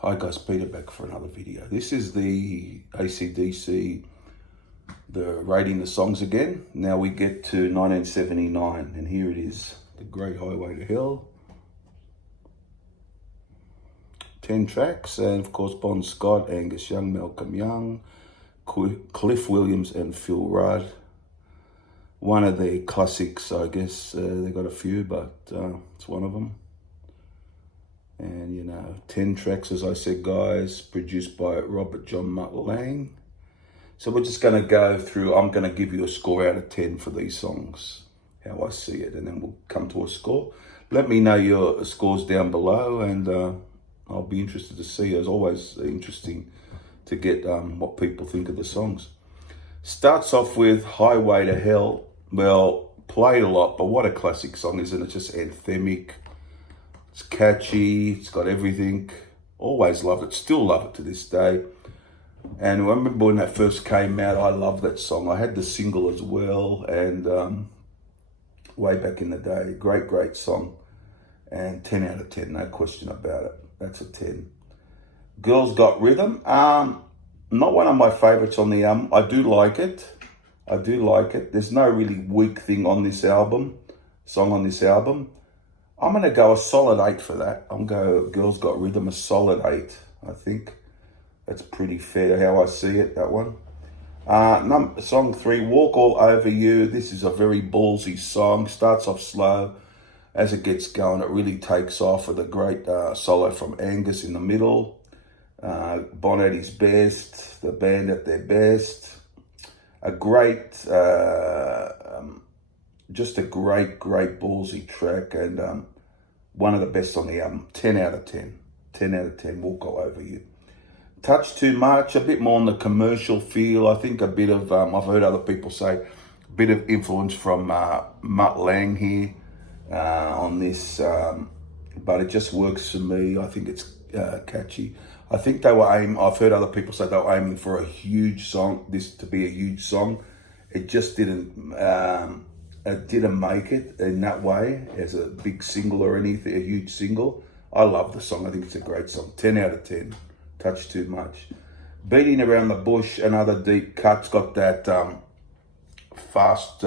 Hi guys, Peter back for another video. This is the AC/DC, the rating the songs again. Now we get to 1979 and here it is, The Great Highway to Hell. 10 tracks and of course Bon Scott, Angus Young, Malcolm Young, Cliff Williams and Phil Rudd. One of their classics, I guess. They got a few, but it's one of them. And 10 tracks, as I said, guys, produced by Robert John Mutt Lange. So we're just going to go through. I'm going to give you a score out of 10 for these songs, how I see it, and then we'll come to a score. Let me know your scores down below, and I'll be interested to see. It's always interesting to get what people think of the songs. Starts off with Highway to Hell. Well, played a lot, but what a classic song, isn't it? Just anthemic. It's catchy, it's got everything. Always love it, still love it to this day. And I remember when that first came out, I loved that song. I had the single as well, and way back in the day. Great song. And 10 out of 10, no question about it. That's a 10. Girls Got Rhythm. Not one of my favorites on the album. I do like it. There's no really weak thing on this album, song on this album. I'm going to go a solid 8 for that. I'm going to go Girls Got Rhythm, a solid 8. I think that's pretty fair how I see it, that one. Song 3, Walk All Over You. This is a very ballsy song. Starts off slow. As it gets going, it really takes off with a great solo from Angus in the middle. Bon at his best. The band at their best. A great... just a great ballsy track, and one of the best on the album. 10 out of 10. 10 out of 10, Walk All Over You. Touch Too Much, a bit more on the commercial feel. I think a bit of, I've heard other people say, a bit of influence from Mutt Lange here on this, but it just works for me. I think it's catchy. I think they were I've heard other people say they were aiming for a huge song, this to be a huge song. It just didn't... It didn't make it in that way as a big single or anything, a huge single. I love the song. I think it's a great song. 10 out of 10. Touch Too Much. Beating Around the Bush, another deep cut. Got that fast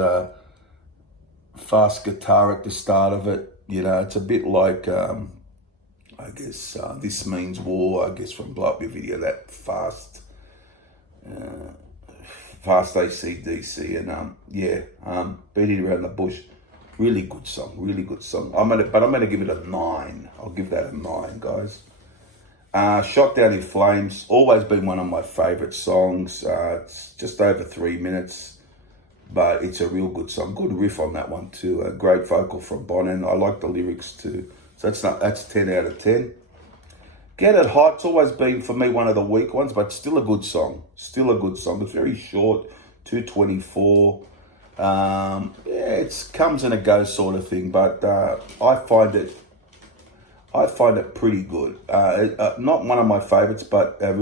guitar at the start of it. It's a bit like, I guess, This Means War, I guess, from Blow Up Your Video, that fast AC/DC, and Beating Around the Bush, really good song. I'm gonna give it a 9. I'll give that a 9, guys. Shot Down in Flames, always been one of my favorite songs. It's just over 3 minutes, but it's a real good song. Good riff on that one too. A great vocal from Bon, and I like the lyrics too. So that's 10 out of 10. Get It Hot, it's always been for me one of the weak ones, but still a good song. It's very short, 2:24. It comes and it goes sort of thing, but I find it pretty good. Not one of my favorites, but a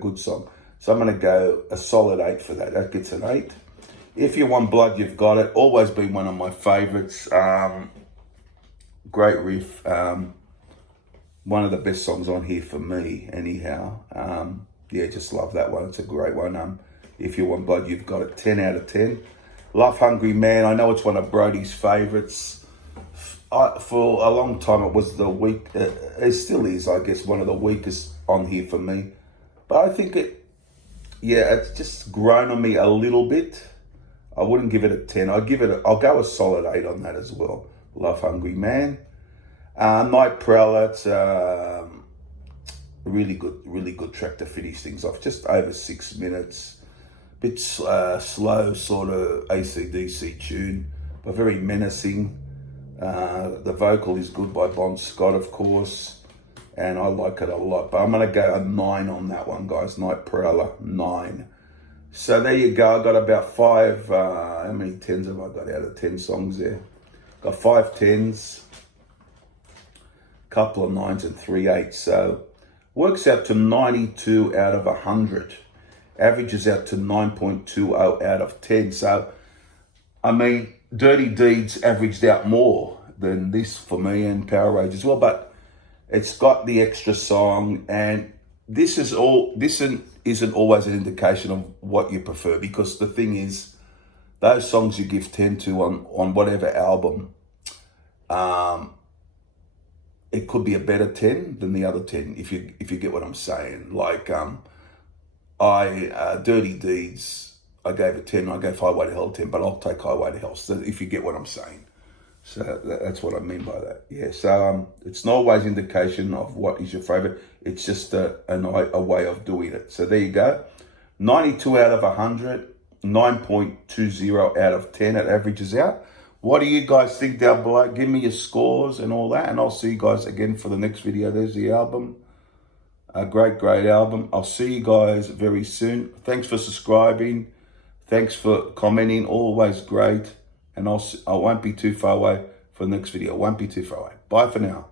good song. So I'm going to go a solid 8 for that. That gets an 8. If You Want Blood, You've Got It. Always been one of my favorites. Great riff. One of the best songs on here for me, anyhow. Just love that one. It's a great one. If You Want Blood, You've Got It. 10 out of 10. Love Hungry Man. I know it's one of Brody's favourites. For a long time, it was the weak. It still is, I guess, one of the weakest on here for me. But I think it's just grown on me a little bit. I wouldn't give it a 10. I'll go a solid 8 on that as well. Love Hungry Man. Night Prowler, it's a really good track to finish things off. Just over 6 minutes. Bit slow, sort of AC/DC tune, but very menacing. The vocal is good by Bon Scott, of course, and I like it a lot. But I'm going to go a 9 on that one, guys. Night Prowler, 9. So there you go. I got about 5, how many 10s have I got out of 10 songs there? Got 5 10s. Couple of 9s and 3 8s, so works out to 92 out of 100. Averages out to 9.20 out of 10. So, I mean, Dirty Deeds averaged out more than this for me, and Power Rage as well. But It's got the extra song, and this isn't always an indication of what you prefer, because the thing is, those songs you give 10 to on whatever album, it could be a better 10 than the other 10, if you get what I'm saying. Like Dirty Deeds, I gave it 10. I gave Highway to Hell 10, but I'll take Highway to Hell. So if you get what I'm saying. So that's what I mean by that. Yeah, so it's not always indication of what is your favorite. It's just a way of doing it. So there you go. 92 out of 100, 9.20 out of 10. It averages out. What do you guys think down below? Give me your scores and all that, and I'll see you guys again for the next video. There's the album. A great album. I'll see you guys very soon. Thanks for subscribing. Thanks for commenting. Always great. And I won't be too far away for the next video. I won't be too far away. Bye for now.